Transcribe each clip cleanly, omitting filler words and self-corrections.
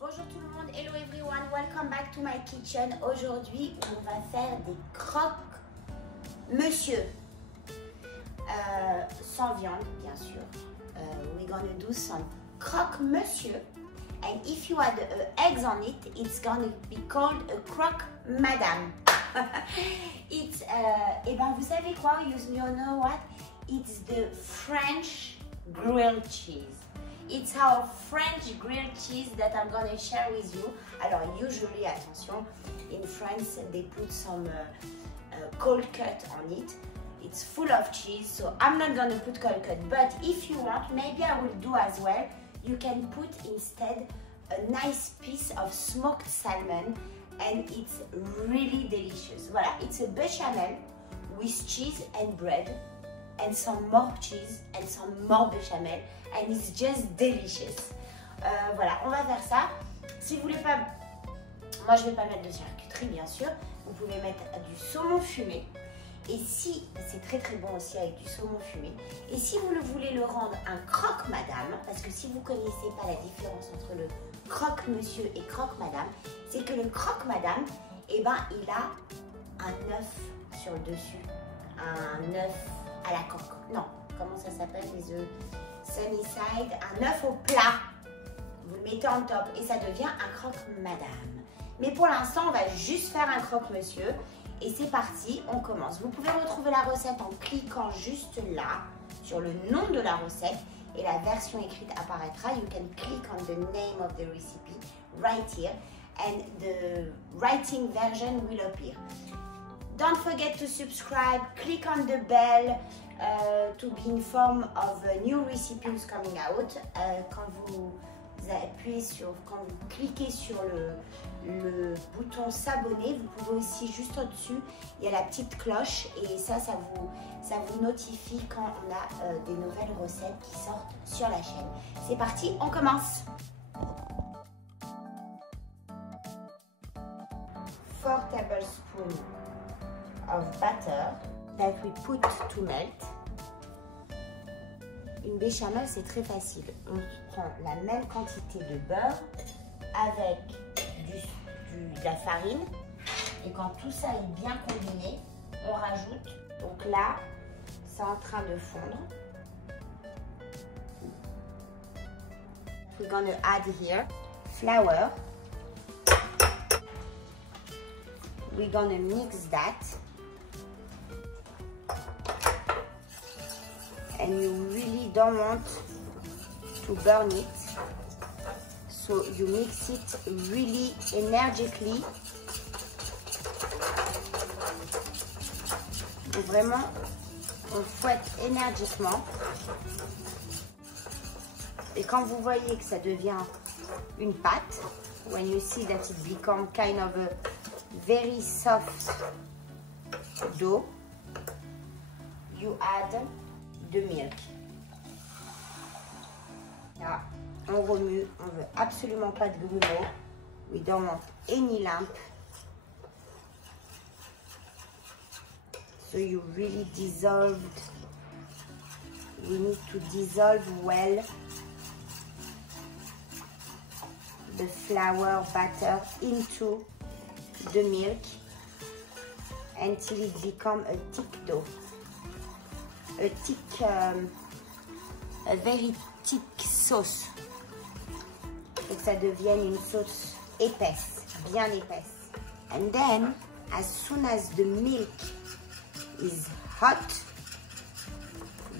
Bonjour tout le monde, hello everyone, welcome back to my kitchen. Aujourd'hui, on va faire des croques monsieur. Sans viande, bien sûr. We're gonna do some croque monsieur. And if you add eggs on it, it's gonna be called a croque madam. It's, et ben vous savez quoi, you know what? It's the French grilled cheese. It's our French grilled cheese that I'm gonna share with you. Alors usually, attention, in France they put some cold cut on it. It's full of cheese, so I'm not gonna put cold cut. But if you want, maybe I will do as well. You can put instead a nice piece of smoked salmon, and it's really delicious. Voilà, it's a béchamel with cheese and bread, and some more cheese and some more béchamel, and it's just delicious. Voilà, on va faire ça. Si vous voulez pas, moi je vais pas mettre de charcuterie bien sûr. Vous pouvez mettre du saumon fumé. Et si, c'est très très bon aussi avec du saumon fumé. Et si vous voulez le rendre un croque madame, parce que si vous ne connaissez pas la différence entre le croque monsieur et croque madame, c'est que le croque madame, eh ben, il a un œuf sur le dessus. Un œuf à la coque. Non, comment ça s'appelle les œufs? Sunny side, un œuf au plat. Vous le mettez en top et ça devient un croque madame. Mais pour l'instant, on va juste faire un croque monsieur. Et c'est parti, on commence. Vous pouvez retrouver la recette en cliquant juste là, sur le nom de la recette, et la version écrite apparaîtra. You can click on the name of the recipe right here, and the writing version will appear. Don't forget to subscribe, click on the bell to be informed of new recipes coming out. Quand vous cliquez sur le bouton s'abonner, vous pouvez aussi juste au-dessus, il y a la petite cloche et ça vous notifie quand on a des nouvelles recettes qui sortent sur la chaîne. C'est parti, on commence. 4 tablespoons of butter that we put to melt. Une béchamel, c'est très facile. On prend la même quantité de beurre avec de la farine. Et quand tout ça est bien combiné, on rajoute. Donc là, c'est en train de fondre. We're gonna add here flour. We're gonna mix that. And you really don't want to burn it, so you mix it really energetically. Et vraiment, on fouette énergiquement. Et quand vous voyez que ça devient une pâte, when you see that it become kind of a very soft dough, you add de milk. Là, on remue, on veut absolument pas de grumeaux. We don't want any lump. So you really dissolved. We need to dissolve well the flour butter into the milk until it becomes a thick dough. A very thick sauce. Et que ça devienne une sauce épaisse, bien épaisse. And then, as soon as the milk is hot,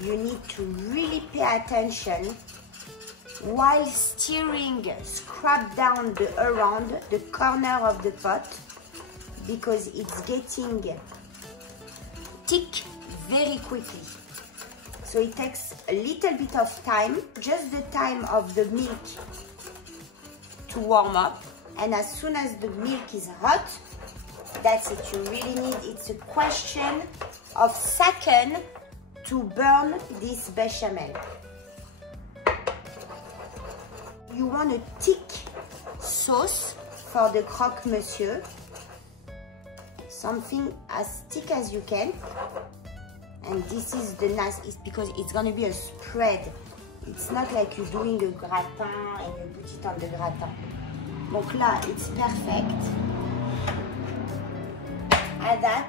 you need to really pay attention while stirring, scrub down around the corner of the pot because it's getting thick very quickly. So it takes a little bit of time, just the time of the milk to warm up. And as soon as the milk is hot, that's it. You really need, it's a question of seconds to burn this bechamel. You want a thick sauce for the croque monsieur. Something as thick as you can. And this is the nice, it's because it's going to be a spread. It's not like you're doing a gratin and you put it on the gratin. Donc là, it's perfect. Add that.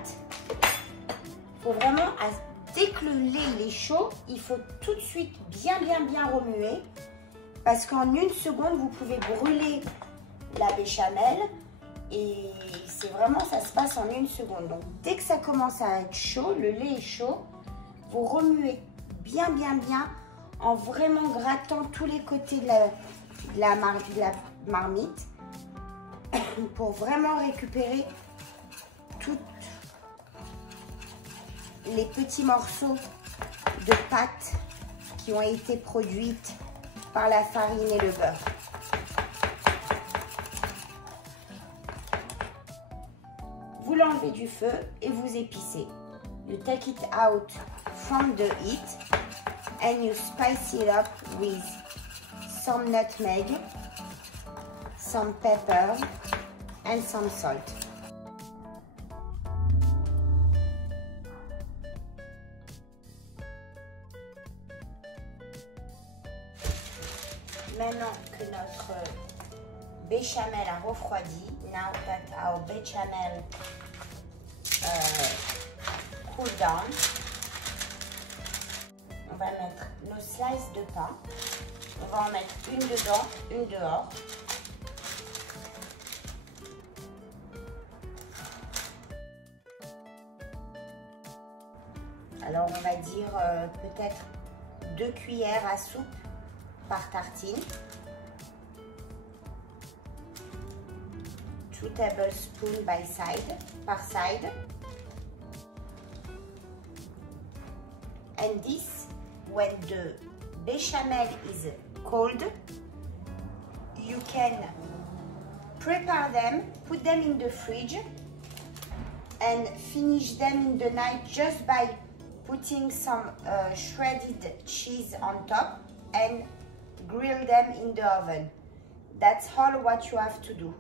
Faut vraiment, dès que le lait il est chaud, il faut tout de suite bien remuer. Parce qu'en une seconde, vous pouvez brûler la béchamel. Et c'est vraiment, ça se passe en une seconde. Donc dès que ça commence à être chaud, le lait est chaud, vous remuez bien en vraiment grattant tous les côtés de la marmite pour vraiment récupérer tous les petits morceaux de pâte qui ont été produites par la farine et le beurre. Vous l'enlevez du feu et vous épicez. You take it out from the heat and you spice it up with some nutmeg, some pepper and some salt. Maintenant que notre béchamel a refroidi, now that our bechamel cool down, on va mettre nos slices de pain. On va en mettre une dedans, une dehors. Alors on va dire peut-être 2 cuillères à soupe par tartine. 2 tablespoons par side. And this, when the bechamel is cold, you can prepare them, put them in the fridge and finish them in the night just by putting some shredded cheese on top and grill them in the oven. That's all what you have to do.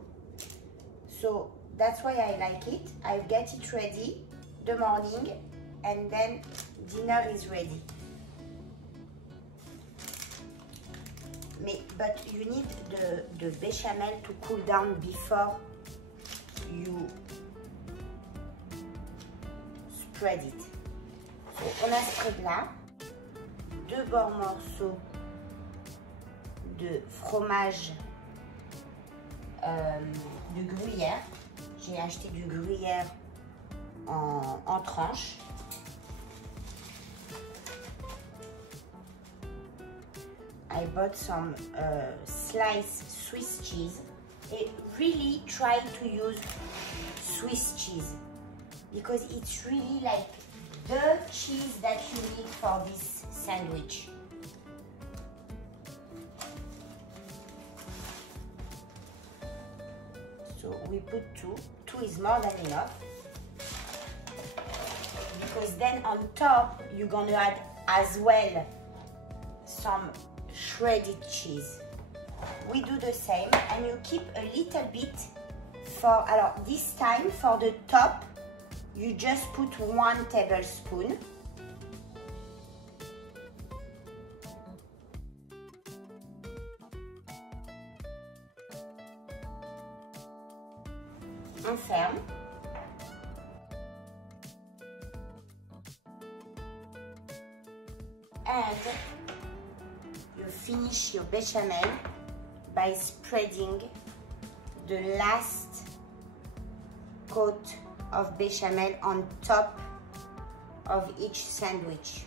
So that's why I like it. I get it ready the morning and then dinner is ready. But you need the bechamel to cool down before you spread it. So, on a spread là 2 bons morceaux de fromage de gruyère. J'ai acheté du gruyère en tranches. I bought some sliced Swiss cheese. And really try to use Swiss cheese because it's really like the cheese that you need for this sandwich. So we put 2. 2 is more than enough. Because then on top, you're gonna add as well some shredded cheese. We do the same and you keep a little bit for, alors this time for the top, you just put 1 tablespoon. On ferme. And you finish your bechamel by spreading the last coat of bechamel on top of each sandwich.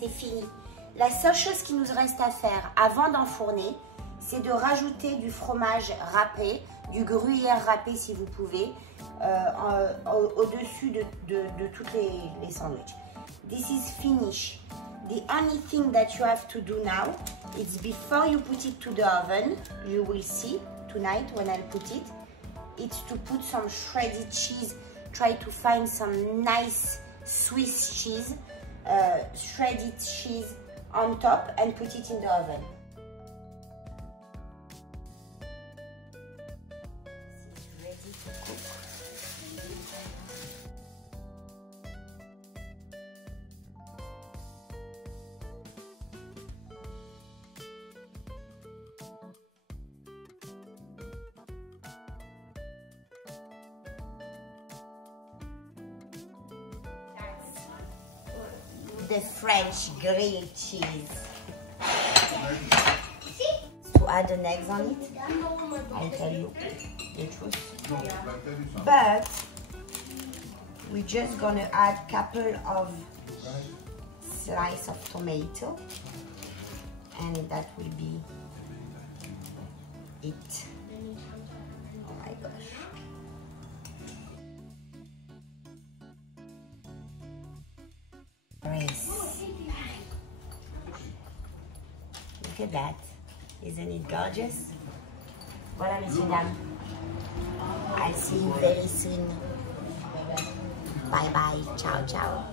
C'est fini. La seule chose qui nous reste à faire avant d'enfourner, c'est de rajouter du fromage râpé, du gruyère râpé si vous pouvez, au-dessus de toutes les sandwichs. This is finished. The only thing that you have to do now is before you put it to the oven, you will see tonight when I put it, it's to put some shredded cheese. Try to find some nice Swiss cheese, shredded cheese on top and put it in the oven. the French grilled cheese. To add an egg on it, I'll tell you the truth. But we're just gonna add a couple of slices of tomato, and that will be it. Oh my gosh. Rice. Look at that. Isn't it gorgeous? Voilà, monsieur, dame. I'll see you very soon. Bye bye. Ciao, ciao.